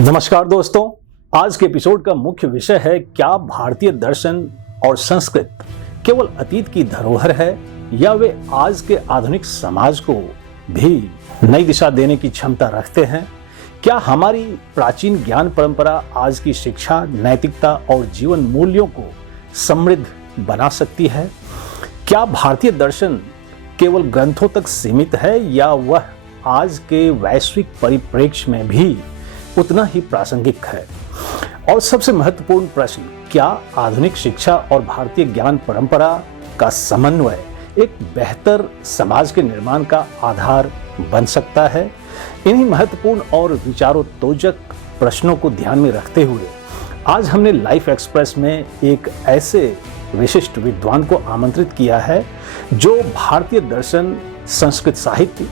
नमस्कार दोस्तों, आज के एपिसोड का मुख्य विषय है क्या भारतीय दर्शन और संस्कृत केवल अतीत की धरोहर है या वे आज के आधुनिक समाज को भी नई दिशा देने की क्षमता रखते हैं। क्या हमारी प्राचीन ज्ञान परंपरा आज की शिक्षा, नैतिकता और जीवन मूल्यों को समृद्ध बना सकती है? क्या भारतीय दर्शन केवल ग्रंथों तक सीमित है या वह आज के वैश्विक परिप्रेक्ष्य में भी उतना ही प्रासंगिक है? और सबसे महत्वपूर्ण प्रश्न, क्या आधुनिक शिक्षा और भारतीय ज्ञान परंपरा का समन्वय एक बेहतर समाज के निर्माण का आधार बन सकता है? इन्हीं महत्वपूर्ण और विचारोत्तेजक प्रश्नों को ध्यान में रखते हुए आज हमने लाइफ एक्सप्रेस में एक ऐसे विशिष्ट विद्वान को आमंत्रित किया है जो भारतीय दर्शन, संस्कृत साहित्य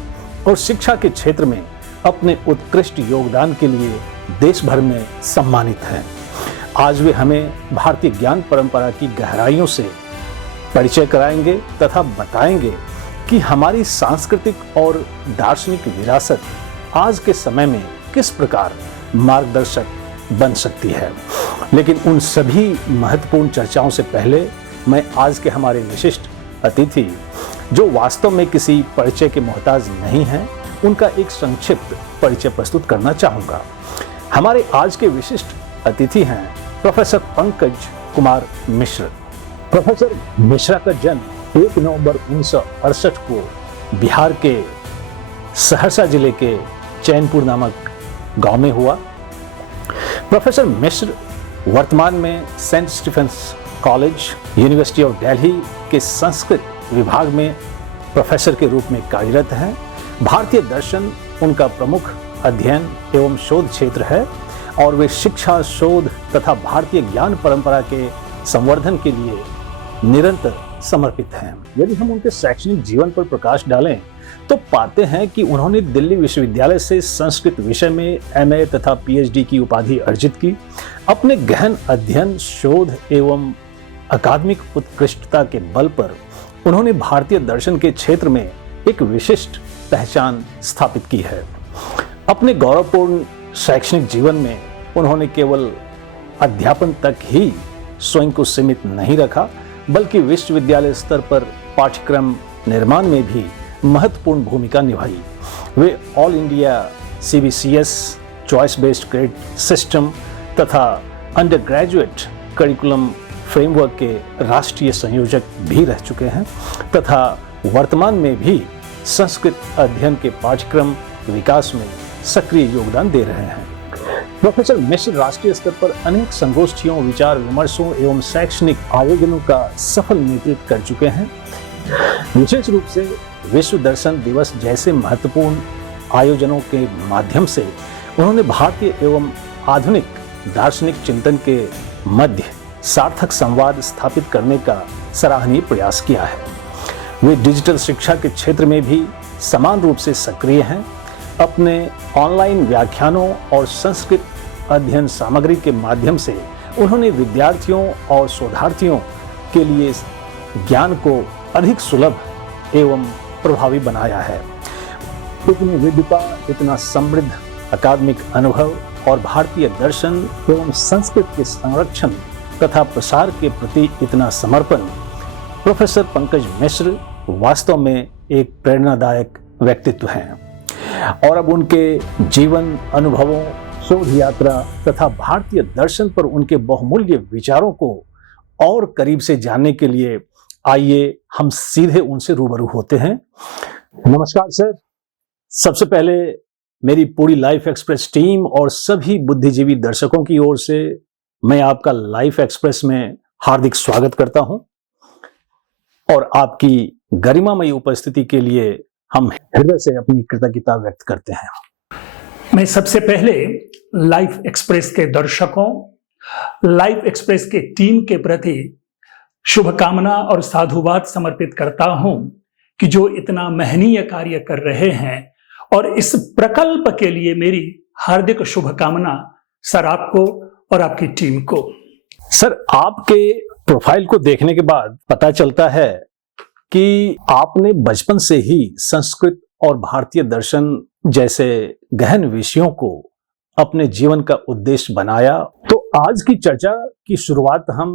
और शिक्षा के क्षेत्र में अपने उत्कृष्ट योगदान के लिए देश भर में सम्मानित हैं। आज वे हमें भारतीय ज्ञान परंपरा की गहराइयों से परिचय कराएंगे तथा बताएंगे कि हमारी सांस्कृतिक और दार्शनिक विरासत आज के समय में किस प्रकार मार्गदर्शक बन सकती है। लेकिन उन सभी महत्वपूर्ण चर्चाओं से पहले मैं आज के हमारे विशिष्ट अतिथि, जो वास्तव में किसी परिचय के मोहताज नहीं हैं, उनका एक संक्षिप्त परिचय प्रस्तुत करना चाहूंगा। हमारे आज के विशिष्ट अतिथि हैं प्रोफेसर पंकज कुमार मिश्र। प्रोफेसर मिश्रा का जन्म 1 नवंबर 1968 को बिहार के सहरसा जिले के चैनपुर नामक गांव में हुआ। प्रोफेसर मिश्र वर्तमान में Saint Stephen's college, university of Delhi के संस्कृत विभाग में प्रोफेसर के रूप में कार्यरत हैं। भारतीय दर्शन उनका प्रमुख अध्ययन एवं शोध क्षेत्र है और वे शिक्षा, शोध तथा भारतीय ज्ञान परंपरा के संवर्धन के लिए निरंतर समर्पित हैं। यदि हम उनके शैक्षणिक जीवन पर प्रकाश डालें तो पाते हैं कि उन्होंने दिल्ली विश्वविद्यालय से संस्कृत विषय में MA तथा PhD की उपाधि अर्जित की। अपने गहन अध्ययन, शोध एवं अकादमिक उत्कृष्टता के बल पर उन्होंने भारतीय दर्शन के क्षेत्र में एक विशिष्ट पहचान स्थापित की है। अपने गौरवपूर्ण शैक्षणिक जीवन में उन्होंने केवल अध्यापन तक ही स्वयं को सीमित नहीं रखा, बल्कि विश्वविद्यालय स्तर पर पाठ्यक्रम निर्माण में भी महत्वपूर्ण भूमिका निभाई। वे all India CBCS choice based credit system तथा अंडर ग्रेजुएट करिकुलम फ्रेमवर्क के राष्ट्रीय संयोजक भी रह चुके हैं तथा वर्तमान में भी संस्कृत अध्ययन के पाठ्यक्रम विकास में सक्रिय योगदान दे रहे हैं। प्रोफेसर मिश्र राष्ट्रीय स्तर पर अनेक संगोष्ठियों, विचार विमर्शों एवं शैक्षणिक आयोजनों का सफल नेतृत्व कर चुके हैं। विशेष रूप से विश्व दर्शन दिवस जैसे महत्वपूर्ण आयोजनों के माध्यम से उन्होंने भारतीय एवं आधुनिक दार्शनिक चिंतन के मध्य सार्थक संवाद स्थापित करने का सराहनीय प्रयास किया है। वे डिजिटल शिक्षा के क्षेत्र में भी समान रूप से सक्रिय हैं। अपने ऑनलाइन व्याख्यानों और संस्कृत अध्ययन सामग्री के माध्यम से उन्होंने विद्यार्थियों और शोधार्थियों के लिए ज्ञान को अधिक सुलभ एवं प्रभावी बनाया है। इतनी विद्वता, इतना समृद्ध अकादमिक अनुभव और भारतीय दर्शन एवं संस्कृत के संरक्षण तथा प्रसार के प्रति इतना समर्पण, प्रोफेसर पंकज मिश्र वास्तव में एक प्रेरणादायक व्यक्तित्व हैं। और अब उनके जीवन अनुभवों, शोध यात्रा तथा भारतीय दर्शन पर उनके बहुमूल्य विचारों को और करीब से जानने के लिए आइए हम सीधे उनसे रूबरू होते हैं। नमस्कार सर। सबसे पहले मेरी पूरी लाइफ एक्सप्रेस टीम और सभी बुद्धिजीवी दर्शकों की ओर से मैं आपका लाइफ एक्सप्रेस में हार्दिक स्वागत करता हूं और आपकी गरिमामयी उपस्थिति के लिए हम हृदय से अपनी कृतज्ञता व्यक्त करते हैं। मैं सबसे पहले लाइफ एक्सप्रेस के दर्शकों, लाइफ एक्सप्रेस के टीम के प्रति शुभकामना और साधुवाद समर्पित करता हूं कि जो इतना महनीय कार्य कर रहे हैं और इस प्रकल्प के लिए मेरी हार्दिक शुभकामना सर आपको और आपकी टीम को। सर, आपके प्रोफाइल को देखने के बाद पता चलता है कि आपने बचपन से ही संस्कृत और भारतीय दर्शन जैसे गहन विषयों को अपने जीवन का उद्देश्य बनाया। तो आज की चर्चा की शुरुआत हम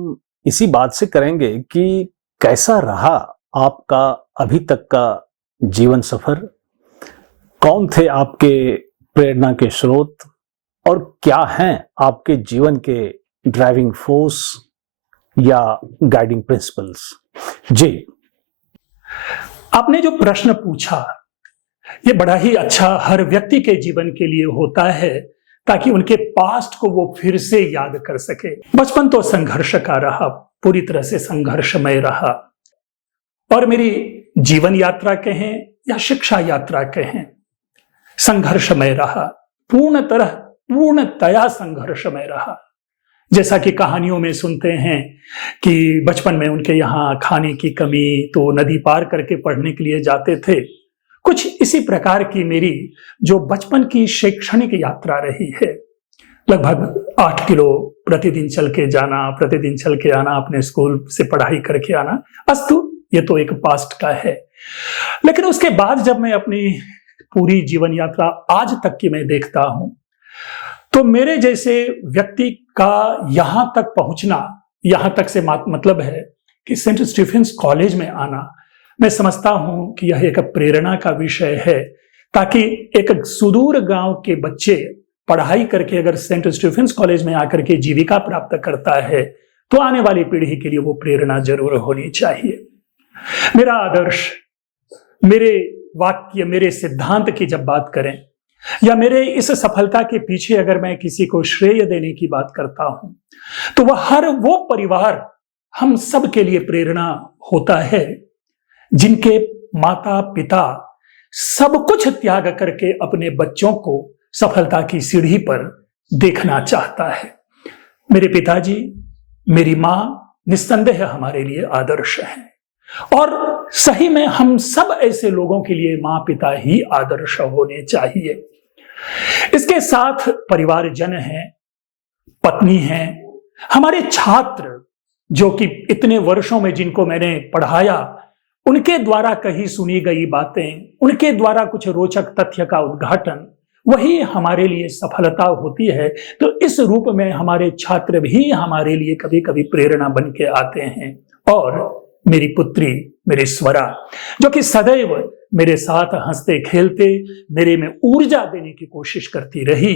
इसी बात से करेंगे कि कैसा रहा आपका अभी तक का जीवन सफर, कौन थे आपके प्रेरणा के स्रोत और क्या हैं आपके जीवन के ड्राइविंग फोर्स या गाइडिंग प्रिंसिपल्स। जी, आपने जो प्रश्न पूछा ये बड़ा ही अच्छा हर व्यक्ति के जीवन के लिए होता है, ताकि उनके पास्ट को वो फिर से याद कर सके। बचपन तो संघर्ष का रहा, पूरी तरह से संघर्षमय रहा, और मेरी जीवन यात्रा कहें या शिक्षा यात्रा कहें, संघर्षमय रहा, पूर्णतया संघर्षमय रहा। जैसा कि कहानियों में सुनते हैं कि बचपन में उनके यहाँ खाने की कमी, तो नदी पार करके पढ़ने के लिए जाते थे। कुछ इसी प्रकार की मेरी जो बचपन की शैक्षणिक यात्रा रही है। लगभग 8 किलो प्रतिदिन चल के जाना, प्रतिदिन चल के आना, अपने स्कूल से पढ़ाई करके आना। अस्तु, ये तो एक पास्ट का है। लेकिन उसके बाद जब मैं अपनी पूरी जीवन यात्रा आज तक की मैं देखता हूं, तो मेरे जैसे व्यक्ति का यहां तक पहुंचना, यहां तक से मतलब है कि सेंट स्टीफेंस कॉलेज में आना, मैं समझता हूं कि यह एक प्रेरणा का विषय है, ताकि एक सुदूर गांव के बच्चे पढ़ाई करके अगर सेंट स्टीफेंस कॉलेज में आकर के जीविका प्राप्त करता है, तो आने वाली पीढ़ी के लिए वो प्रेरणा जरूर होनी चाहिए। मेरा आदर्श, मेरे वाक्य, मेरे सिद्धांत की जब बात करें, या मेरे इस सफलता के पीछे अगर मैं किसी को श्रेय देने की बात करता हूं, तो वह हर वो परिवार हम सब के लिए प्रेरणा होता है जिनके माता पिता सब कुछ त्याग करके अपने बच्चों को सफलता की सीढ़ी पर देखना चाहता है। मेरे पिताजी, मेरी मां निस्संदेह हमारे लिए आदर्श हैं, और सही में हम सब ऐसे लोगों के लिए मां पिता ही आदर्श होने चाहिए। इसके साथ परिवारजन हैं, पत्नी हैं, हमारे छात्र जो कि इतने वर्षों में जिनको मैंने पढ़ाया, उनके द्वारा कही सुनी गई बातें, उनके द्वारा कुछ रोचक तथ्य का उद्घाटन, वही हमारे लिए सफलता होती है। तो इस रूप में हमारे छात्र भी हमारे लिए कभी कभी प्रेरणा बन के आते हैं। और मेरी पुत्री, मेरी स्वरा, जो कि सदैव मेरे साथ हंसते खेलते मेरे में ऊर्जा देने की कोशिश करती रही,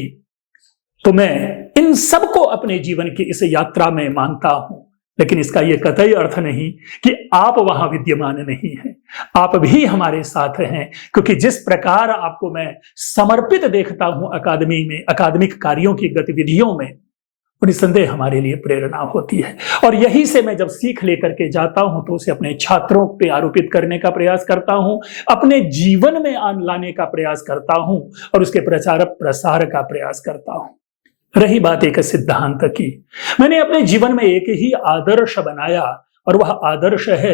तो मैं इन सबको अपने जीवन की इस यात्रा में मानता हूं। लेकिन इसका यह कतई अर्थ नहीं कि आप वहां विद्यमान नहीं हैं। आप भी हमारे साथ हैं, क्योंकि जिस प्रकार आपको मैं समर्पित देखता हूं अकादमी में, अकादमिक कार्यों की गतिविधियों में, निस्संदेह हमारे लिए प्रेरणा होती है। और यही से मैं जब सीख लेकर के जाता हूं, तो उसे अपने छात्रों पे आरोपित करने का प्रयास करता हूं, अपने जीवन में लाने का प्रयास करता हूं, और उसके प्रचार प्रसार का प्रयास करता हूं। रही बात एक सिद्धांत की, मैंने अपने जीवन में एक ही आदर्श बनाया, और वह आदर्श है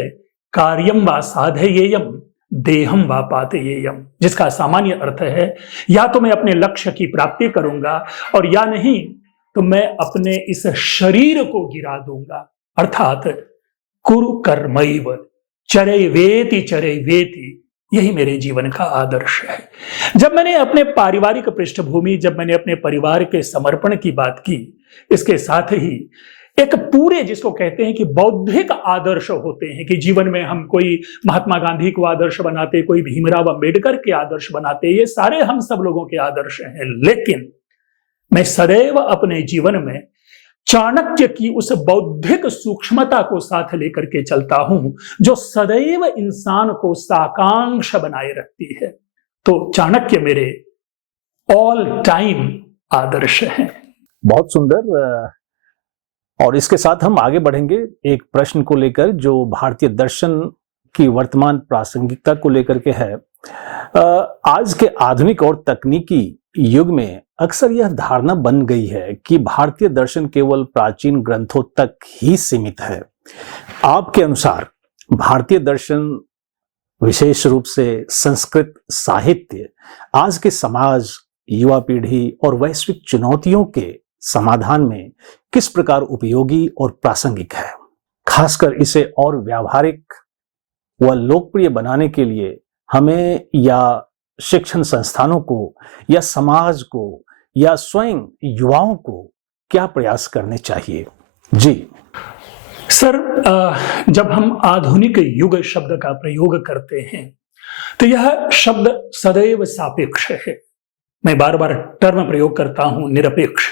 कार्यम वा साधयेयम देहम वा पातेयेयम, जिसका सामान्य अर्थ है या तो मैं अपने लक्ष्य की प्राप्ति करूंगा, और या नहीं तो मैं अपने इस शरीर को गिरा दूंगा। अर्थात कुरु कर्मैव चरैवेति चरैवेति, यही मेरे जीवन का आदर्श है। जब मैंने अपने पारिवारिक पृष्ठभूमि, जब मैंने अपने परिवार के समर्पण की बात की, इसके साथ ही एक पूरे, जिसको कहते हैं कि बौद्धिक आदर्श होते हैं, कि जीवन में हम कोई महात्मा गांधी को आदर्श बनाते, कोई भीमराव अंबेडकर के आदर्श बनाते, ये सारे हम सब लोगों के आदर्श हैं। लेकिन मैं सदैव अपने जीवन में चाणक्य की उस बौद्धिक सूक्ष्मता को साथ लेकर के चलता हूं, जो सदैव इंसान को साकांक्ष बनाए रखती है। तो चाणक्य मेरे ऑल टाइम आदर्श हैं। बहुत सुंदर। और इसके साथ हम आगे बढ़ेंगे एक प्रश्न को लेकर, जो भारतीय दर्शन की वर्तमान प्रासंगिकता को लेकर के है। आज के आधुनिक और तकनीकी युग में अक्सर यह धारणा बन गई है कि भारतीय दर्शन केवल प्राचीन ग्रंथों तक ही सीमित है। आपके अनुसार भारतीय दर्शन, विशेष रूप से संस्कृत साहित्य, आज के समाज, युवा पीढ़ी और वैश्विक चुनौतियों के समाधान में किस प्रकार उपयोगी और प्रासंगिक है? खासकर इसे और व्यावहारिक व लोकप्रिय बनाने के लिए हमें या शिक्षण संस्थानों को या समाज को या स्वयं युवाओं को क्या प्रयास करने चाहिए? जी सर, जब हम आधुनिक युग शब्द का प्रयोग करते हैं तो यह शब्द सदैव सापेक्ष है। मैं बार बार टर्म प्रयोग करता हूं निरपेक्ष,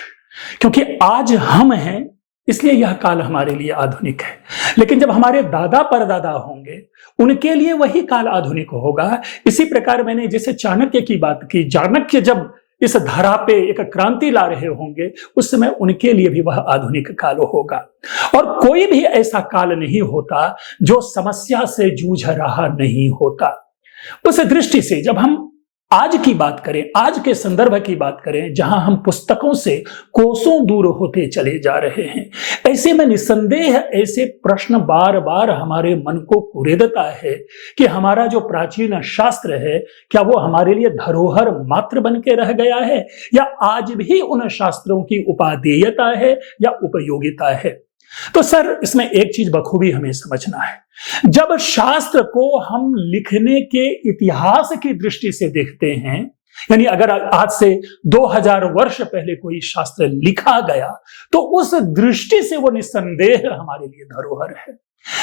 क्योंकि आज हम हैं इसलिए यह काल हमारे लिए आधुनिक है, लेकिन जब हमारे दादा परदादा होंगे उनके लिए वही काल आधुनिक होगा। इसी प्रकार मैंने जैसे चाणक्य की बात की, चाणक्य जब इस धरा पे एक क्रांति ला रहे होंगे उस समय उनके लिए भी वह आधुनिक काल होगा। और कोई भी ऐसा काल नहीं होता जो समस्या से जूझ रहा नहीं होता। उस दृष्टि से जब हम आज की बात करें, आज के संदर्भ की बात करें, जहां हम पुस्तकों से कोसों दूर होते चले जा रहे हैं, ऐसे में निसंदेह ऐसे प्रश्न बार बार हमारे मन को कुरेदता है कि हमारा जो प्राचीन शास्त्र है क्या वो हमारे लिए धरोहर मात्र बन के रह गया है या आज भी उन शास्त्रों की उपादेयता है या उपयोगिता है। तो सर, इसमें एक चीज बखूबी हमें समझना है, जब शास्त्र को हम लिखने के इतिहास की दृष्टि से देखते हैं, यानी अगर आज से 2000 वर्ष पहले कोई शास्त्र लिखा गया तो उस दृष्टि से वो निस्संदेह हमारे लिए धरोहर है।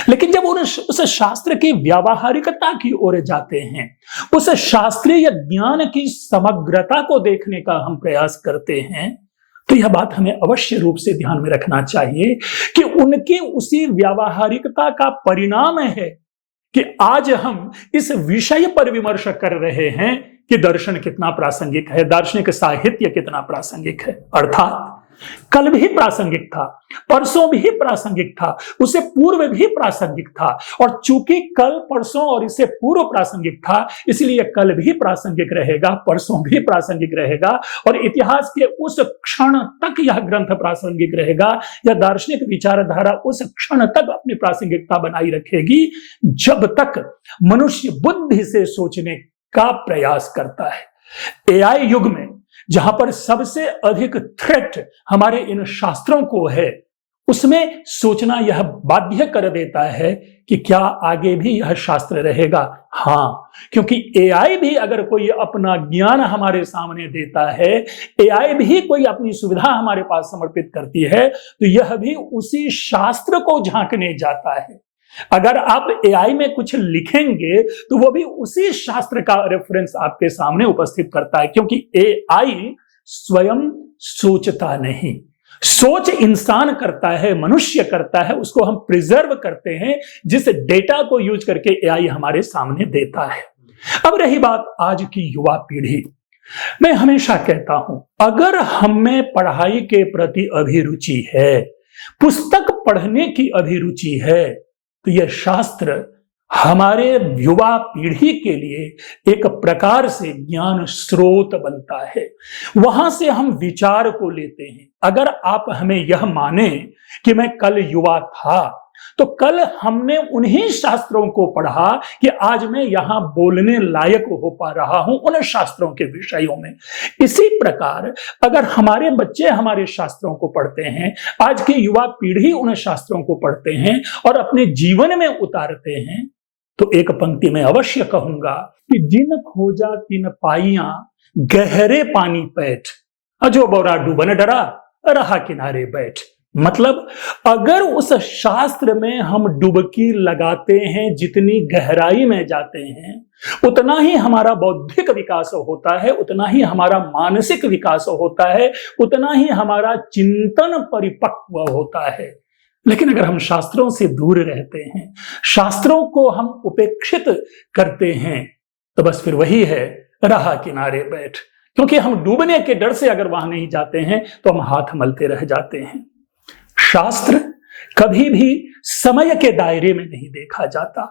लेकिन जब उस शास्त्र की व्यावहारिकता की ओर जाते हैं, उस शास्त्रीय ज्ञान की समग्रता को देखने का हम प्रयास करते हैं, तो यह बात हमें अवश्य रूप से ध्यान में रखना चाहिए कि उनकी उसी व्यावहारिकता का परिणाम है कि आज हम इस विषय पर विमर्श कर रहे हैं कि दर्शन कितना प्रासंगिक है, दार्शनिक साहित्य कितना प्रासंगिक है। अर्थात कल भी प्रासंगिक था, परसों भी प्रासंगिक था, उससे पूर्व भी प्रासंगिक था, और चूंकि कल परसों और इससे पूर्व प्रासंगिक था इसलिए कल भी प्रासंगिक रहेगा, परसों भी प्रासंगिक रहेगा, और इतिहास के उस क्षण तक यह ग्रंथ प्रासंगिक रहेगा या दार्शनिक विचारधारा उस क्षण तक अपनी प्रासंगिकता बनाई रखेगी जब तक मनुष्य बुद्धि से सोचने का प्रयास करता है। एआई युग में जहां पर सबसे अधिक थ्रेट हमारे इन शास्त्रों को है, उसमें सोचना यह बाध्य कर देता है कि क्या आगे भी यह शास्त्र रहेगा। हाँ, क्योंकि एआई भी अगर कोई अपना ज्ञान हमारे सामने देता है, एआई भी कोई अपनी सुविधा हमारे पास समर्पित करती है, तो यह भी उसी शास्त्र को झांकने जाता है। अगर आप एआई में कुछ लिखेंगे तो वो भी उसी शास्त्र का रेफरेंस आपके सामने उपस्थित करता है, क्योंकि एआई स्वयं सोचता नहीं, सोच इंसान करता है, मनुष्य करता है, उसको हम प्रिजर्व करते हैं जिस डेटा को यूज करके एआई हमारे सामने देता है। अब रही बात आज की युवा पीढ़ी, मैं हमेशा कहता हूं अगर हमें पढ़ाई के प्रति अभिरुचि है, पुस्तक पढ़ने की अभिरुचि है, तो यह शास्त्र हमारे युवा पीढ़ी के लिए एक प्रकार से ज्ञान स्रोत बनता है। वहां से हम विचार को लेते हैं। अगर आप हमें यह माने कि मैं कल युवा था तो कल हमने उन्हीं शास्त्रों को पढ़ा कि आज मैं यहां बोलने लायक हो पा रहा हूं उन शास्त्रों के विषयों में। इसी प्रकार अगर हमारे बच्चे हमारे शास्त्रों को पढ़ते हैं, आज की युवा पीढ़ी उन शास्त्रों को पढ़ते हैं और अपने जीवन में उतारते हैं, तो एक पंक्ति में अवश्य कहूंगा कि जिन खोजा तिन पाइयां गहरे पानी पैठ, अजो बौरा डूबन डरा रहा किनारे बैठ। मतलब अगर उस शास्त्र में हम डुबकी लगाते हैं, जितनी गहराई में जाते हैं, उतना ही हमारा बौद्धिक विकास होता है, उतना ही हमारा मानसिक विकास होता है, उतना ही हमारा चिंतन परिपक्व होता है। लेकिन अगर हम शास्त्रों से दूर रहते हैं, शास्त्रों को हम उपेक्षित करते हैं, तो बस फिर वही है रहा किनारे बैठ, क्योंकि हम डूबने के डर से अगर वहां नहीं जाते हैं तो हम हाथ मलते रह जाते हैं। शास्त्र कभी भी समय के दायरे में नहीं देखा जाता।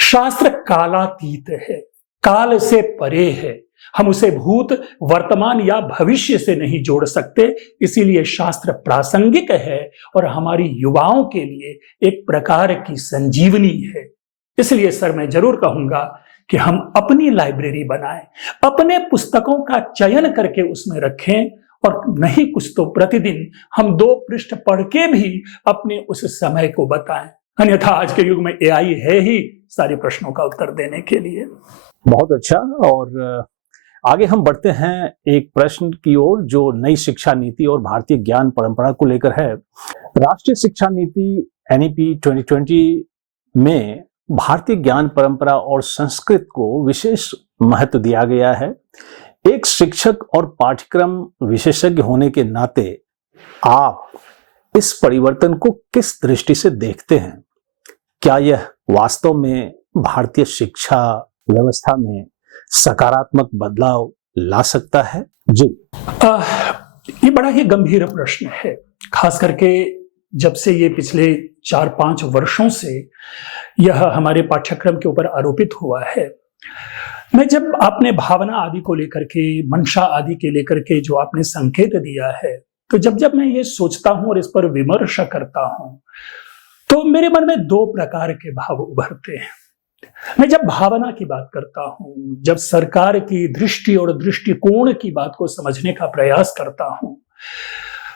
शास्त्र कालातीत है, काल से परे है, हम उसे भूत, वर्तमान या भविष्य से नहीं जोड़ सकते। इसीलिए शास्त्र प्रासंगिक है और हमारी युवाओं के लिए एक प्रकार की संजीवनी है। इसलिए सर मैं जरूर कहूंगा कि हम अपनी लाइब्रेरी बनाएं, अपने पुस्तकों का चयन करके उसमें रखें, और नहीं कुछ तो प्रतिदिन हम 2 पृष्ठ पढ़ के भी अपने उस समय को बताएं। अन्यथा आज के युग में एआई है ही सारे प्रश्नों का उत्तर देने के लिए। बहुत अच्छा। और आगे हम बढ़ते हैं एक प्रश्न की ओर जो नई शिक्षा नीति और भारतीय ज्ञान परंपरा को लेकर है। राष्ट्रीय शिक्षा नीति NEP 2020 में भारतीय ज्ञान परंपरा और संस्कृत को विशेष महत्व दिया गया है। एक शिक्षक और पाठ्यक्रम विशेषज्ञ होने के नाते आप इस परिवर्तन को किस दृष्टि से देखते हैं? क्या यह वास्तव में भारतीय शिक्षा व्यवस्था में सकारात्मक बदलाव ला सकता है? जी, ये बड़ा ही गंभीर प्रश्न है, खास करके जब से ये पिछले 4-5 वर्षों से यह हमारे पाठ्यक्रम के ऊपर आरोपित हुआ है। मैं जब आपने भावना आदि को लेकर के, मंशा आदि के लेकर के जो आपने संकेत दिया है, तो जब मैं ये सोचता हूं और इस पर विमर्श करता हूं, तो मेरे मन में 2 प्रकार के भाव उभरते हैं। मैं जब भावना की बात करता हूं, जब सरकार की दृष्टि और दृष्टिकोण की बात को समझने का प्रयास करता हूं,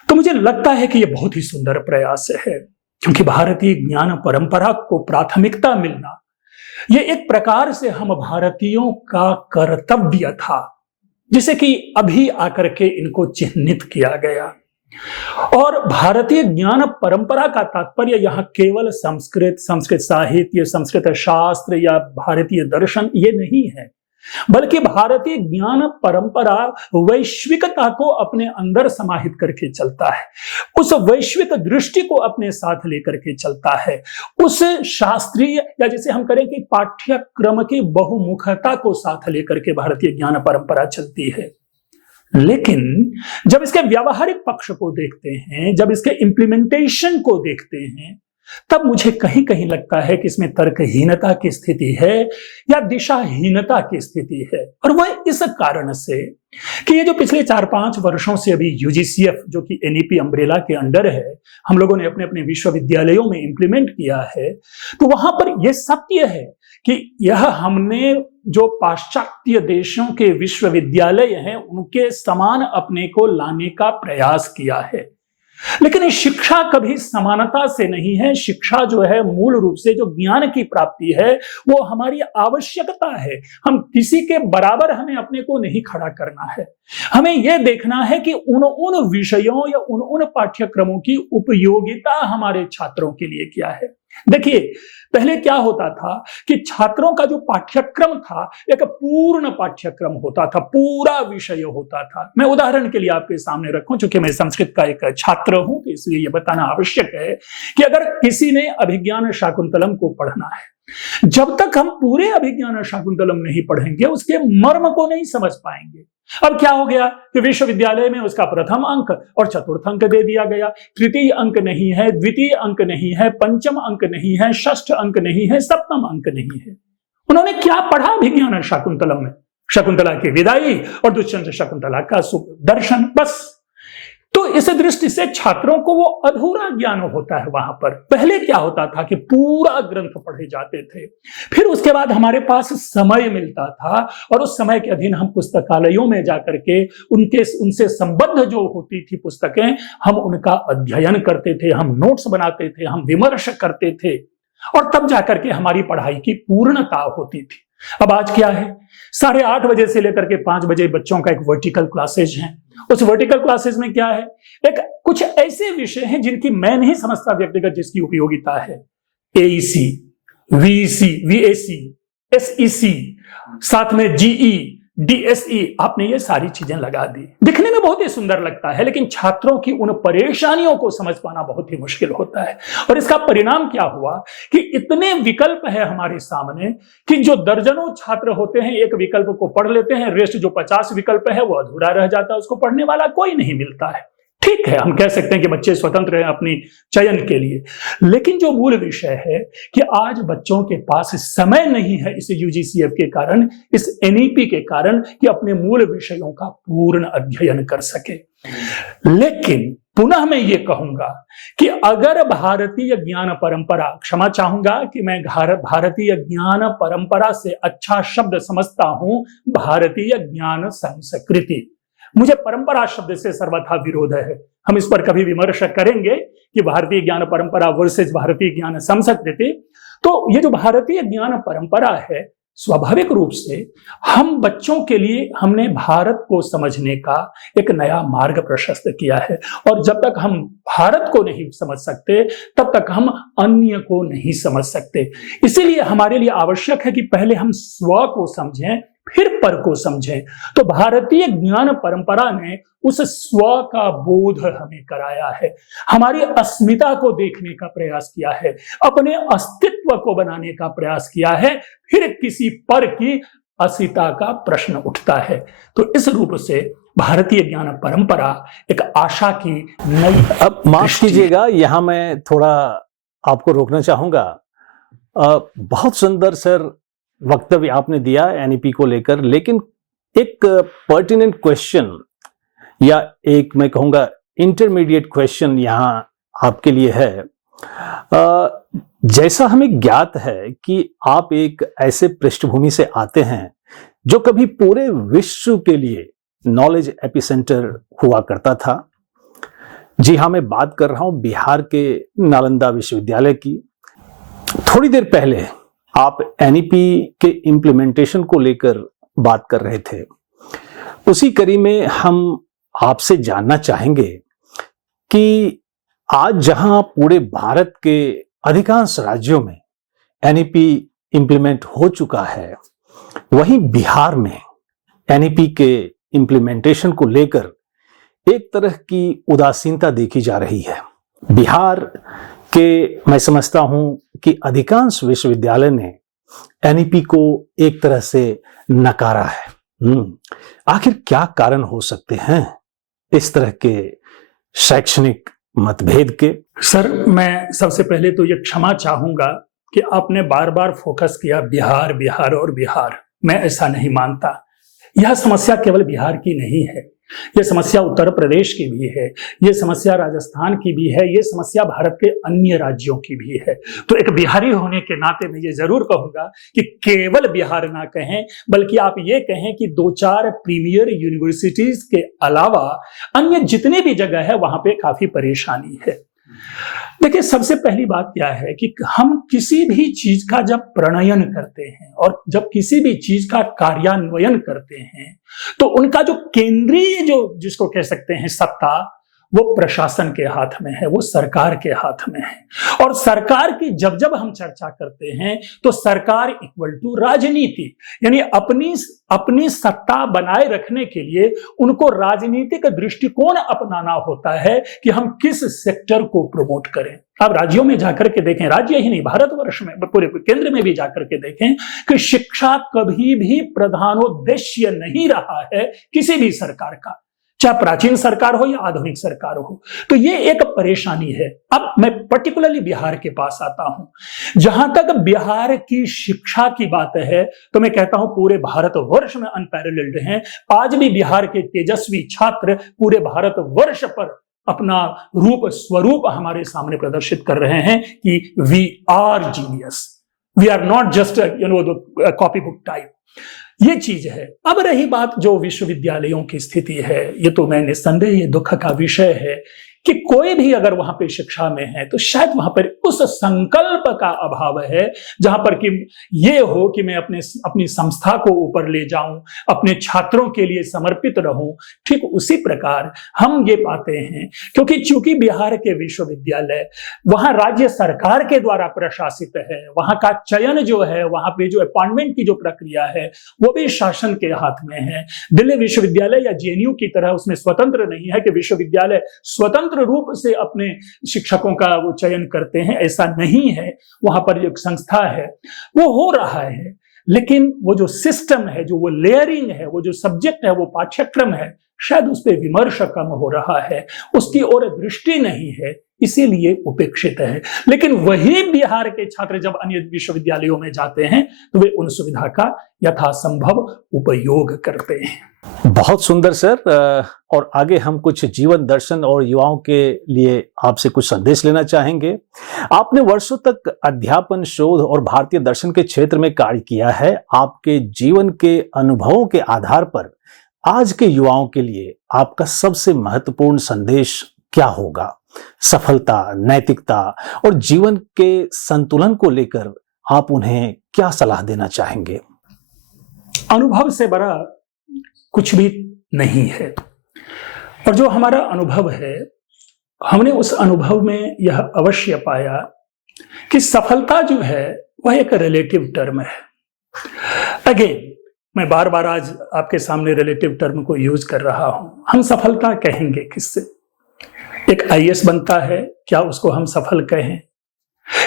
तो मुझे लगता है कि यह बहुत ही सुंदर प्रयास है, क्योंकि भारतीय ज्ञान परंपरा को प्राथमिकता मिलना यह एक प्रकार से हम भारतीयों का कर्तव्य था, जिसे कि अभी आकर के इनको चिन्हित किया गया। और भारतीय ज्ञान परंपरा का तात्पर्य यहाँ केवल संस्कृत साहित्य, संस्कृत शास्त्र या भारतीय दर्शन ये नहीं है, बल्कि भारतीय ज्ञान परंपरा वैश्विकता को अपने अंदर समाहित करके चलता है, उस वैश्विक दृष्टि को अपने साथ लेकर के चलता है, उस शास्त्रीय या जिसे हम करें कि पाठ्यक्रम की बहुमुखता को साथ लेकर के भारतीय ज्ञान परंपरा चलती है। लेकिन जब इसके व्यावहारिक पक्ष को देखते हैं, जब इसके इम्प्लीमेंटेशन को देखते हैं, तब मुझे कहीं कहीं लगता है कि इसमें तर्कहीनता की स्थिति है या दिशाहीनता की स्थिति है। और वह इस कारण से कि ये जो पिछले 4-5 वर्षों से अभी UGCF जो कि NEP अम्ब्रेला के अंडर है, हम लोगों ने अपने अपने विश्वविद्यालयों में इंप्लीमेंट किया है, तो वहां पर यह सत्य है कि यह हमने जो पाश्चात्य देशों के विश्वविद्यालय हैं उनके समान अपने को लाने का प्रयास किया है। लेकिन शिक्षा कभी समानता से नहीं है। शिक्षा जो है मूल रूप से जो ज्ञान की प्राप्ति है वो हमारी आवश्यकता है। हम किसी के बराबर हमें अपने को नहीं खड़ा करना है। हमें यह देखना है कि उन विषयों या उन पाठ्यक्रमों की उपयोगिता हमारे छात्रों के लिए क्या है। देखिए, पहले क्या होता था कि छात्रों का जो पाठ्यक्रम था एक पूर्ण पाठ्यक्रम होता था, पूरा विषय होता था। मैं उदाहरण के लिए आपके सामने रखूं, चूंकि मैं संस्कृत का एक छात्र हूं, तो इसलिए यह बताना आवश्यक है कि अगर किसी ने अभिज्ञान शाकुंतलम को पढ़ना है, जब तक हम पूरे अभिज्ञान शाकुंतलम नहीं पढ़ेंगे उसके मर्म को नहीं समझ पाएंगे। अब क्या हो गया कि विश्वविद्यालय में उसका प्रथम अंक और चतुर्थ अंक दे दिया गया, तृतीय अंक नहीं है, द्वितीय अंक नहीं है, पंचम अंक नहीं है, षष्ठ अंक नहीं है, सप्तम अंक नहीं है। उन्होंने क्या पढ़ा अभिज्ञान शाकुंतलम में? शकुंतला की विदाई और दुष्यंत शकुंतला का दर्शन, बस। तो इस दृष्टि से छात्रों को वो अधूरा ज्ञान होता है। वहां पर पहले क्या होता था कि पूरा ग्रंथ पढ़े जाते थे, फिर उसके बाद हमारे पास समय मिलता था और उस समय के अधीन हम पुस्तकालयों में जाकर के उनसे संबद्ध जो होती थी पुस्तकें, हम उनका अध्ययन करते थे, हम नोट्स बनाते थे, हम विमर्श करते थे और तब जाकर के हमारी पढ़ाई की पूर्णता होती थी। अब आज क्या है, 8:30 बजे से लेकर के 5 बजे बच्चों का एक वर्टिकल क्लासेज है। उस वर्टिकल क्लासेस में क्या है, एक कुछ ऐसे विषय हैं जिनकी मैं नहीं समझता व्यक्तिगत जिसकी उपयोगिता है। AEC, VEC, VAC, SEC, साथ में GE, DSE, आपने ये सारी चीजें लगा दी। दिखने में बहुत ही सुंदर लगता है, लेकिन छात्रों की उन परेशानियों को समझ पाना बहुत ही मुश्किल होता है। और इसका परिणाम क्या हुआ कि इतने विकल्प है हमारे सामने कि जो दर्जनों छात्र होते हैं एक विकल्प को पढ़ लेते हैं, रेस्ट जो 50 विकल्प है वो अधूरा रह जाता है, उसको पढ़ने वाला कोई नहीं मिलता है। ठीक है, हम कह सकते हैं कि बच्चे स्वतंत्र हैं अपनी चयन के लिए, लेकिन जो मूल विषय है कि आज बच्चों के पास समय नहीं है इस UGCF के कारण, इस NEP के कारण, कि अपने मूल विषयों का पूर्ण अध्ययन कर सके। लेकिन पुनः मैं ये कहूंगा कि अगर भारतीय ज्ञान परंपरा, क्षमा चाहूंगा कि मैं भारतीय ज्ञान परंपरा से अच्छा शब्द समझता हूं भारतीय ज्ञान संस्कृति। मुझे परंपरा शब्द से सर्वथा विरोध है। हम इस पर कभी विमर्श करेंगे कि भारतीय ज्ञान परंपरा वर्सेस भारतीय ज्ञान संस्कृति। तो ये जो भारतीय ज्ञान परंपरा है, स्वाभाविक रूप से हम बच्चों के लिए हमने भारत को समझने का एक नया मार्ग प्रशस्त किया है। और जब तक हम भारत को नहीं समझ सकते तब तक हम अन्य को नहीं समझ सकते। इसीलिए हमारे लिए आवश्यक है कि पहले हम स्व को समझें, फिर पर को समझें। तो भारतीय ज्ञान परंपरा ने उस स्व का बोध हमें कराया है, हमारी अस्मिता को देखने का प्रयास किया है, अपने अस्तित्व को बनाने का प्रयास किया है, फिर किसी पर की अस्मिता का प्रश्न उठता है। तो इस रूप से भारतीय ज्ञान परंपरा एक आशा की नई। अब माफ कीजिएगा, यहां मैं थोड़ा आपको रोकना चाहूंगा। बहुत सुंदर सर वक्तव्य आपने दिया एनईपी को लेकर, लेकिन एक पर्टिनेंट क्वेश्चन या एक मैं कहूंगा इंटरमीडिएट क्वेश्चन यहां आपके लिए है। जैसा हमें ज्ञात है कि आप एक ऐसे पृष्ठभूमि से आते हैं जो कभी पूरे विश्व के लिए नॉलेज एपिसेंटर हुआ करता था। जी हाँ, मैं बात कर रहा हूं बिहार के नालंदा विश्वविद्यालय की। थोड़ी देर पहले आप एनईपी के इम्प्लीमेंटेशन को लेकर बात कर रहे थे। उसी कड़ी में हम आपसे जानना चाहेंगे कि आज जहां पूरे भारत के अधिकांश राज्यों में एनईपी इम्प्लीमेंट हो चुका है, वहीं बिहार में एनईपी के इम्प्लीमेंटेशन को लेकर एक तरह की उदासीनता देखी जा रही है। बिहार के मैं समझता हूं कि अधिकांश विश्वविद्यालय ने एनईपी को एक तरह से नकारा है। आखिर क्या कारण हो सकते हैं इस तरह के शैक्षणिक मतभेद के? सर, मैं सबसे पहले तो ये क्षमा चाहूंगा कि आपने बार बार फोकस किया बिहार बिहार और बिहार। मैं ऐसा नहीं मानता। यह समस्या केवल बिहार की नहीं है, यह समस्या उत्तर प्रदेश की भी है, यह समस्या राजस्थान की भी है, यह समस्या भारत के अन्य राज्यों की भी है। तो एक बिहारी होने के नाते मैं ये जरूर कहूंगा कि केवल बिहार ना कहें, बल्कि आप ये कहें कि 2-4 प्रीमियर यूनिवर्सिटीज के अलावा अन्य जितने भी जगह है वहां पे काफी परेशानी है। देखिए, सबसे पहली बात क्या है कि हम किसी भी चीज का जब प्रणयन करते हैं और जब किसी भी चीज का कार्यान्वयन करते हैं तो उनका जो केंद्रीय, जो जिसको कह सकते हैं सत्ता, वो प्रशासन के हाथ में है, वो सरकार के हाथ में है। और सरकार की जब जब हम चर्चा करते हैं तो सरकार इक्वल टू राजनीति, यानी अपनी सत्ता बनाए रखने के लिए उनको राजनीतिक दृष्टिकोण अपनाना होता है कि हम किस सेक्टर को प्रमोट करें। अब राज्यों में जाकर के देखें, राज्य ही नहीं भारतवर्ष में पूरे केंद्र में भी जाकर के देखें कि शिक्षा कभी भी प्रधानोद्देश्य नहीं रहा है किसी भी सरकार का, चाहे प्राचीन सरकार हो या आधुनिक सरकार हो। तो ये एक परेशानी है। अब मैं पर्टिकुलरली बिहार के पास आता हूं। जहां तक बिहार की शिक्षा की बात है तो मैं कहता हूं पूरे भारतवर्ष में अनपैरेलल्ड हैं। आज भी बिहार के तेजस्वी छात्र पूरे भारतवर्ष पर अपना रूप स्वरूप हमारे सामने प्रदर्शित कर रहे हैं कि we are genius, we are not just copy book type. ये चीज है। अब रही बात जो विश्वविद्यालयों की स्थिति है, ये तो मैं निस्संदेह ये दुख का विषय है कि कोई भी अगर वहां पे शिक्षा में है तो शायद वहां पर उस संकल्प का अभाव है जहां पर कि ये हो कि मैं अपनी संस्था को ऊपर ले जाऊं, अपने छात्रों के लिए समर्पित रहूं। ठीक उसी प्रकार हम ये पाते हैं क्योंकि चूंकि बिहार के विश्वविद्यालय वहां राज्य सरकार के द्वारा प्रशासित है, वहां का चयन जो है, वहां पे जो अपॉइंटमेंट की जो प्रक्रिया है वो भी शासन के हाथ में है। दिल्ली विश्वविद्यालय या जेएनयू की तरह उसमें स्वतंत्र नहीं है कि विश्वविद्यालय स्वतंत्र रूप से अपने शिक्षकों का वो चयन करते हैं, ऐसा नहीं है। वहां पर एक संस्था है, वो हो रहा है, लेकिन वो जो सिस्टम है, जो वो लेयरिंग है, वो जो सब्जेक्ट है, वो पाठ्यक्रम है, शायद उस पर विमर्श कम हो रहा है, उसकी ओर दृष्टि नहीं है, इसीलिए उपेक्षित है। लेकिन वही बिहार के छात्र जब अन्य विश्वविद्यालयों में जाते हैं तो वे उन सुविधा का यथासंभव उपयोग करते हैं। बहुत सुंदर सर। और आगे हम कुछ जीवन दर्शन और युवाओं के लिए आपसे कुछ संदेश लेना चाहेंगे। आपने वर्षों तक अध्यापन, शोध और भारतीय दर्शन के क्षेत्र में कार्य किया है। आपके जीवन के अनुभवों के आधार पर आज के युवाओं के लिए आपका सबसे महत्वपूर्ण संदेश क्या होगा? सफलता, नैतिकता और जीवन के संतुलन को लेकर आप उन्हें क्या सलाह देना चाहेंगे? अनुभव से बड़ा कुछ भी नहीं है। और जो हमारा अनुभव है, हमने उस अनुभव में यह अवश्य पाया कि सफलता जो है वह एक रिलेटिव टर्म है। अगेन, मैं बार बार आज आपके सामने रिलेटिव टर्म को यूज कर रहा हूं। हम सफलता कहेंगे किससे? एक आईएएस बनता है, क्या उसको हम सफल कहें?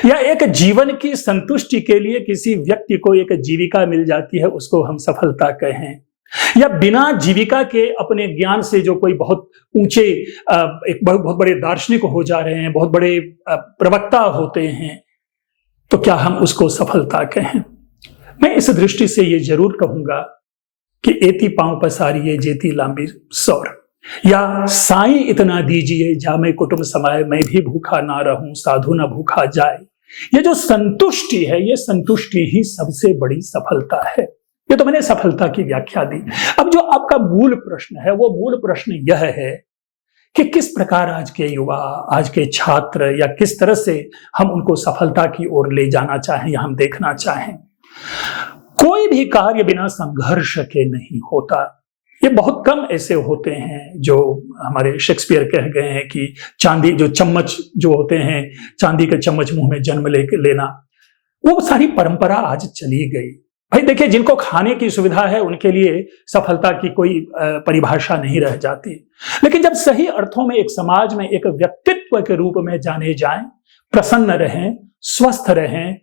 या एक जीवन की संतुष्टि के लिए किसी व्यक्ति को एक जीविका मिल जाती है, उसको हम सफलता कहें? या बिना जीविका के अपने ज्ञान से जो कोई बहुत ऊंचे एक बहुत बड़े दार्शनिक हो जा रहे हैं, बहुत बड़े प्रवक्ता होते हैं, तो क्या हम उसको सफलता कहें? मैं इस दृष्टि से ये जरूर कहूंगा कि एती पांव पसारिए जेती लांबी सौर, या साईं इतना दीजिए जामे कुटुंब समाए, मैं भी भूखा ना रहूं साधु ना भूखा जाए। ये जो संतुष्टि है, ये संतुष्टि ही सबसे बड़ी सफलता है। ये तो मैंने सफलता की व्याख्या दी। अब जो आपका मूल प्रश्न है, वो मूल प्रश्न यह है कि किस प्रकार आज के युवा, आज के छात्र, या किस तरह से हम उनको सफलता की ओर ले जाना चाहें या हम देखना चाहें। कोई भी कार्य बिना संघर्ष के नहीं होता। ये बहुत कम ऐसे होते हैं जो हमारे शेक्सपियर कह गए हैं कि चांदी जो चम्मच जो होते हैं, चांदी के चम्मच मुंह में जन्म लेना, वो सारी परंपरा आज चली गई। भाई देखिए, जिनको खाने की सुविधा है उनके लिए सफलता की कोई परिभाषा नहीं रह जाती। लेकिन जब सही अर्थों में एक समाज में एक व्यक्तित्व के रूप में जाने जाएं, प्रसन्न रहें, स्वस्थ रहें,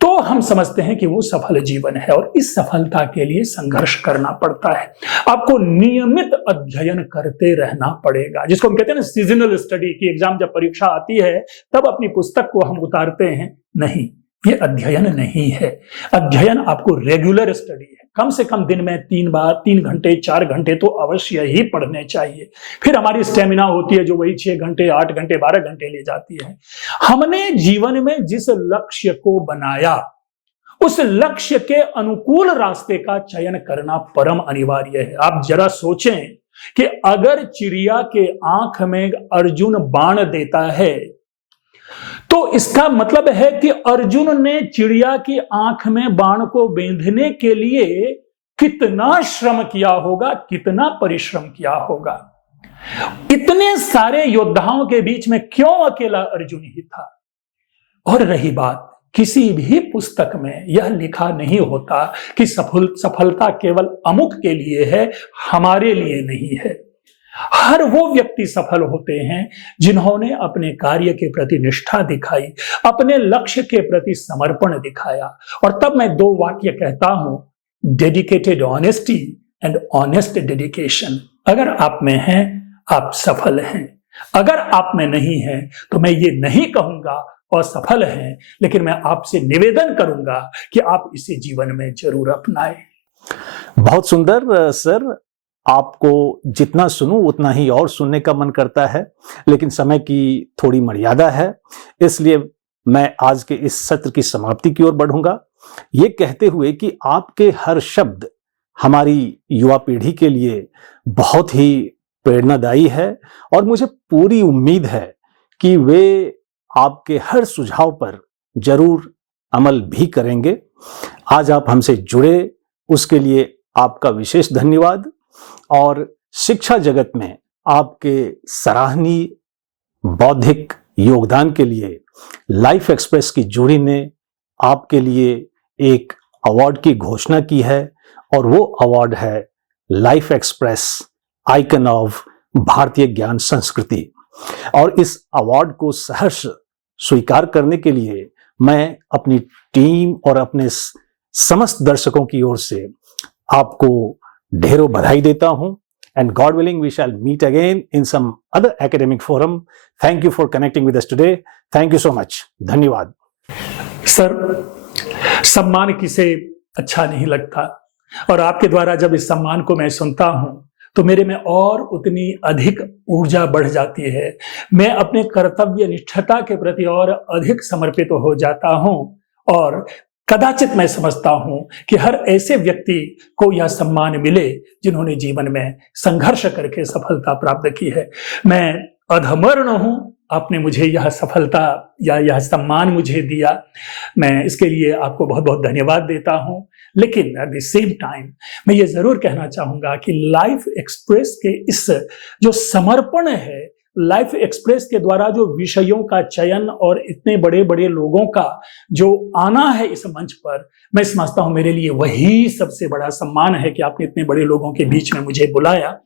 तो हम समझते हैं कि वो सफल जीवन है। और इस सफलता के लिए संघर्ष करना पड़ता है। आपको नियमित अध्ययन करते रहना पड़ेगा, जिसको हम कहते हैं ना सीजनल स्टडी, की एग्जाम जब परीक्षा आती है तब अपनी पुस्तक को हम उतारते हैं। नहीं, ये अध्ययन नहीं है। अध्ययन आपको रेगुलर स्टडी है। कम से कम दिन में 3 घंटे 4 घंटे तो अवश्य ही पढ़ने चाहिए। फिर हमारी स्टेमिना होती है जो वही 6 घंटे 8 घंटे 12 घंटे ले जाती है। हमने जीवन में जिस लक्ष्य को बनाया, उस लक्ष्य के अनुकूल रास्ते का चयन करना परम अनिवार्य है। आप जरा सोचें कि अगर चिड़िया के आंख में अर्जुन बाण देता है, तो इसका मतलब है कि अर्जुन ने चिड़िया की आंख में बाण को बेंधने के लिए कितना श्रम किया होगा, कितना परिश्रम किया होगा। इतने सारे योद्धाओं के बीच में क्यों अकेला अर्जुन ही था? और रही बात, किसी भी पुस्तक में यह लिखा नहीं होता कि सफलता केवल अमुक के लिए है, हमारे लिए नहीं है। हर वो व्यक्ति सफल होते हैं जिन्होंने अपने कार्य के प्रति निष्ठा दिखाई, अपने लक्ष्य के प्रति समर्पण दिखाया। और तब मैं 2 वाक्य कहता हूं, dedicated honesty and honest dedication. अगर आप में हैं, आप सफल हैं। अगर आप में नहीं है, तो मैं ये नहीं कहूंगा असफल हैं, लेकिन मैं आपसे निवेदन करूंगा कि आप इसे जीवन में जरूर अपनाएं। बहुत सुंदर सर, आपको जितना सुनूं उतना ही और सुनने का मन करता है, लेकिन समय की थोड़ी मर्यादा है, इसलिए मैं आज के इस सत्र की समाप्ति की ओर बढ़ूंगा, ये कहते हुए कि आपके हर शब्द हमारी युवा पीढ़ी के लिए बहुत ही प्रेरणादायी है और मुझे पूरी उम्मीद है कि वे आपके हर सुझाव पर जरूर अमल भी करेंगे। आज आप हमसे जुड़े, उसके लिए आपका विशेष धन्यवाद। और शिक्षा जगत में आपके सराहनीय बौद्धिक योगदान के लिए लाइफ एक्सप्रेस की जूरी ने आपके लिए एक अवार्ड की घोषणा की है, और वो अवार्ड है लाइफ एक्सप्रेस आइकन ऑफ भारतीय ज्ञान संस्कृति। और इस अवार्ड को सहर्ष स्वीकार करने के लिए मैं अपनी टीम और अपने समस्त दर्शकों की ओर से आपको ढेरों बधाई देता हूं। And God willing, we shall meet again in some other academic forum. Thank you for connecting with us today. Thank you so much. धन्यवाद। सर, सम्मान किसे अच्छा नहीं लगता, और आपके द्वारा जब इस सम्मान को मैं सुनता हूं तो मेरे में और उतनी अधिक ऊर्जा बढ़ जाती है। मैं अपने कर्तव्य निष्ठता के प्रति और अधिक समर्पित हो जाता हूं, और कदाचित मैं समझता हूं कि हर ऐसे व्यक्ति को यह सम्मान मिले जिन्होंने जीवन में संघर्ष करके सफलता प्राप्त की है। मैं अधमर्ण हूं, आपने मुझे यह सफलता या यह सम्मान मुझे दिया, मैं इसके लिए आपको बहुत बहुत धन्यवाद देता हूं। लेकिन एट द सेम टाइम मैं ये जरूर कहना चाहूंगा कि लाइफ एक्सप्रेस के इस जो समर्पण है, लाइफ एक्सप्रेस के द्वारा जो विषयों का चयन और इतने बड़े बड़े लोगों का जो आना है इस मंच पर, मैं समझता हूं मेरे लिए वही सबसे बड़ा सम्मान है कि आपने इतने बड़े लोगों के बीच में मुझे बुलाया।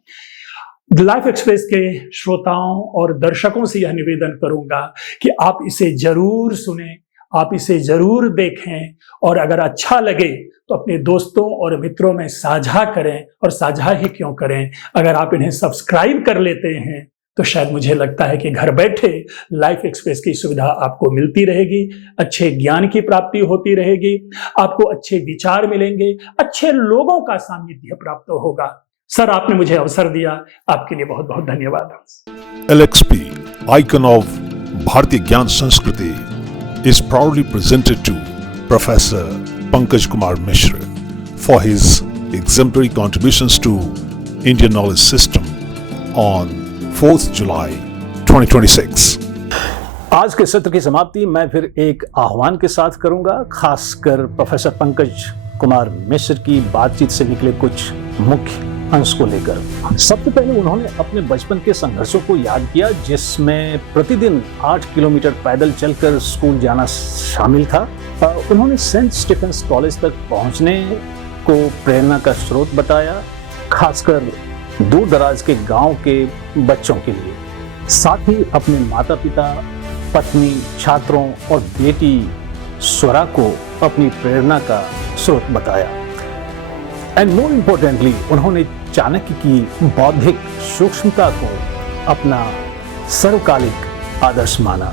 लाइफ एक्सप्रेस के श्रोताओं और दर्शकों से यह निवेदन करूंगा कि आप इसे जरूर सुने, आप इसे जरूर देखें, और अगर अच्छा लगे तो अपने दोस्तों और मित्रों में साझा करें, और साझा ही क्यों करें, अगर आप इन्हें सब्सक्राइब कर लेते हैं तो शायद मुझे लगता है कि घर बैठे लाइफ एक्सप्रेस की सुविधा आपको मिलती रहेगी, अच्छे ज्ञान की प्राप्ति होती रहेगी, आपको अच्छे विचार मिलेंगे, अच्छे लोगों का सानिध्य प्राप्त होगा। सर, आपने मुझे अवसर दिया, आपके लिए बहुत बहुत धन्यवाद। LXP, icon of Bharatiya Gyan Sanskriti, is proudly presented to Professor Pankaj Kumar Mishra for his exemplary contributions to Indian knowledge system on 4th July 2026. आज के सत्र की समाप्ति मैं फिर एक आह्वान के साथ करूंगा, खासकर प्रोफेसर पंकज कुमार मिश्र की बातचीत से निकले कुछ मुख्य अंश को लेकर। सबसे पहले उन्होंने अपने बचपन के संघर्षों को याद किया, जिसमें प्रतिदिन 8 किलोमीटर पैदल चलकर स्कूल जाना शामिल था। उन्होंने सेंट स्टीफेंस कॉलेज तक पहुंचने को प्रेरणा का स्रोत बताया, खासकर दूर दराज के गांव के बच्चों के लिए। साथ ही अपने माता पिता, पत्नी, छात्रों और बेटी स्वरा को अपनी प्रेरणा का स्रोत बताया। एंड मोर इम्पोर्टेंटली, उन्होंने चाणक्य की बौद्धिक सूक्ष्मता को अपना सर्वकालिक आदर्श माना।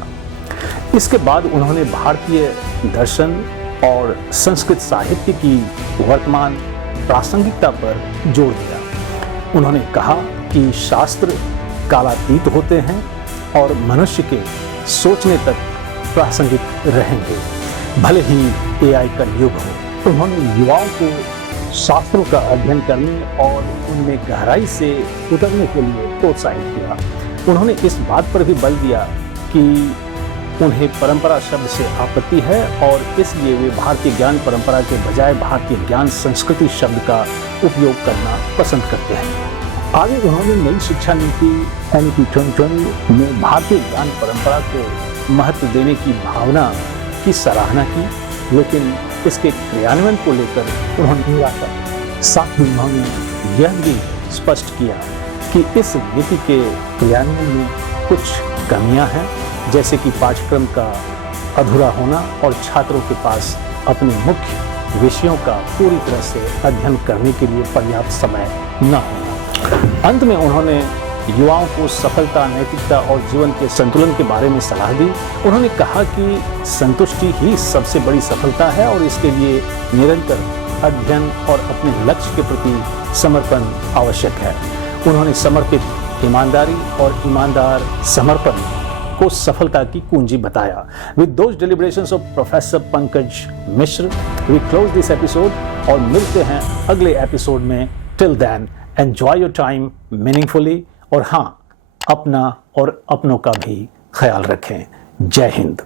इसके बाद उन्होंने भारतीय दर्शन और संस्कृत साहित्य की वर्तमान प्रासंगिकता पर जोर दिया। उन्होंने कहा कि शास्त्र कालातीत होते हैं और मनुष्य के सोचने तक प्रासंगिक रहेंगे, भले ही AI का युग हो। उन्होंने युवाओं को शास्त्रों का अध्ययन करने और उनमें गहराई से उतरने के लिए प्रोत्साहित किया। उन्होंने इस बात पर भी बल दिया कि उन्हें परंपरा शब्द से आपत्ति है और इसलिए वे भारतीय ज्ञान परंपरा के बजाय भारतीय ज्ञान संस्कृति शब्द का उपयोग करना पसंद करते हैं। आगे उन्होंने नई शिक्षा नीति NEP 2020 में भारतीय ज्ञान परंपरा को महत्व देने की भावना की सराहना की, लेकिन इसके क्रियान्वयन को लेकर उन्होंने निराशा। साथ ही उन्होंने यह भी स्पष्ट किया कि इस नीति के क्रियान्वयन में कुछ कमियां हैं, जैसे कि पाठ्यक्रम का अधूरा होना और छात्रों के पास अपने मुख्य विषयों का पूरी तरह से अध्ययन करने के लिए पर्याप्त समय न होना। अंत में उन्होंने युवाओं को सफलता, नैतिकता और जीवन के संतुलन के बारे में सलाह दी। उन्होंने कहा कि संतुष्टि ही सबसे बड़ी सफलता है और इसके लिए निरंतर अध्ययन और अपने लक्ष्य के प्रति समर्पण आवश्यक है। उन्होंने समर्पित ईमानदारी और ईमानदार समर्पण को सफलता की कुंजी बताया। With those deliberations of professor Pankaj Mishra, we close this episode और मिलते हैं अगले एपिसोड में। Till then, enjoy your time meaningfully, और हाँ, अपना और अपनों का भी ख्याल रखें। जय हिंद।